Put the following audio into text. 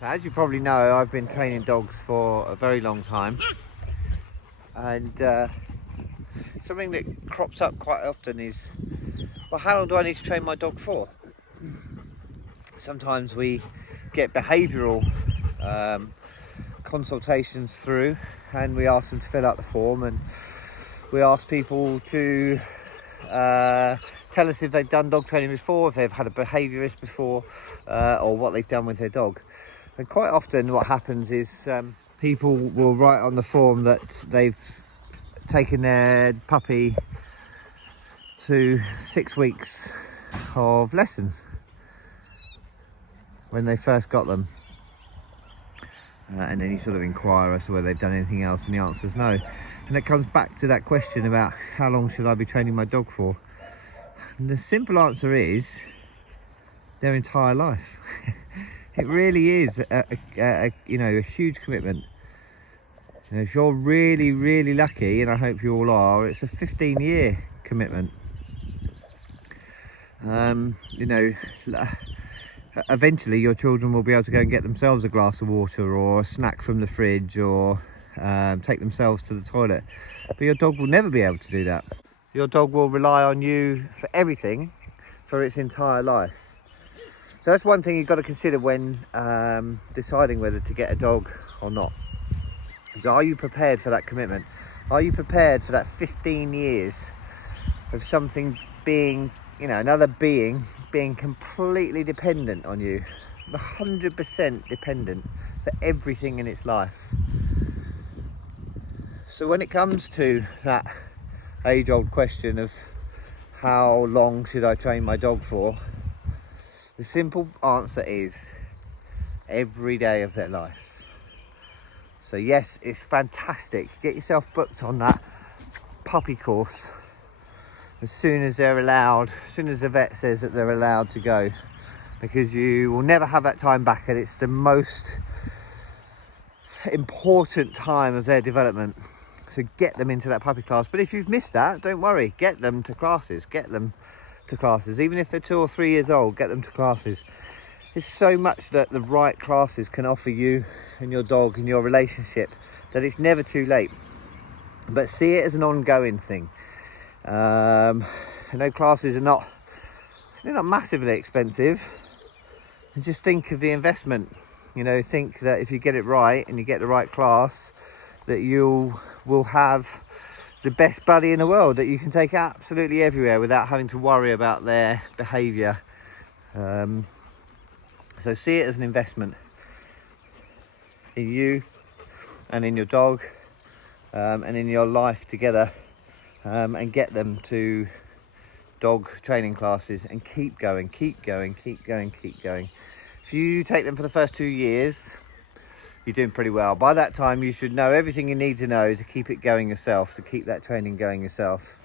So as you probably know, I've been training dogs for a very long time, and something that crops up quite often is, well, how long do I need to train my dog for? Sometimes we get behavioural consultations through, and we ask them to fill out the form, and we ask people to tell us if they've done dog training before, if they've had a behaviourist before, or what they've done with their dog. And quite often what happens is people will write on the form that they've taken their puppy to 6 weeks of lessons when they first got them. And then you sort of inquire as to whether they've done anything else, and the answer is no. And it comes back to that question about how long should I be training my dog for? And the simple answer is their entire life. It really is a huge commitment. And if you're really lucky, and I hope you all are, it's a 15-year commitment. Eventually your children will be able to go and get themselves a glass of water or a snack from the fridge, or take themselves to the toilet, but your dog will never be able to do that. Your dog will rely on you for everything for its entire life. So that's one thing you've got to consider when deciding whether to get a dog or not. Is, are you prepared for that commitment? Are you prepared for that 15 years of something being, another being being completely dependent on you, 100% dependent for everything in its life? So when it comes to that age-old question of how long should I train my dog for, the simple answer is every day of their life. So yes, it's fantastic. Get yourself booked on that puppy course as soon as they're allowed, as soon as the vet says that they're allowed to go, because you will never have that time back, and it's the most important time of their development. So get them into that puppy class. But if you've missed that, don't worry, get them to classes, even if they're 2 or 3 years old, get them to classes. There's so much that the right classes can offer you and your dog and your relationship that it's never too late. But see it as an ongoing thing. I know classes are not massively expensive, and just think of the investment. Think that if you get it right and you get the right class, that you will have the best buddy in the world that you can take absolutely everywhere without having to worry about their behaviour. So see it as an investment in you and in your dog, and in your life together, and get them to dog training classes and keep going. If you take them for the first 2 years, you're doing pretty well. By that time you should know everything you need to know to keep it going yourself, to keep that training going yourself.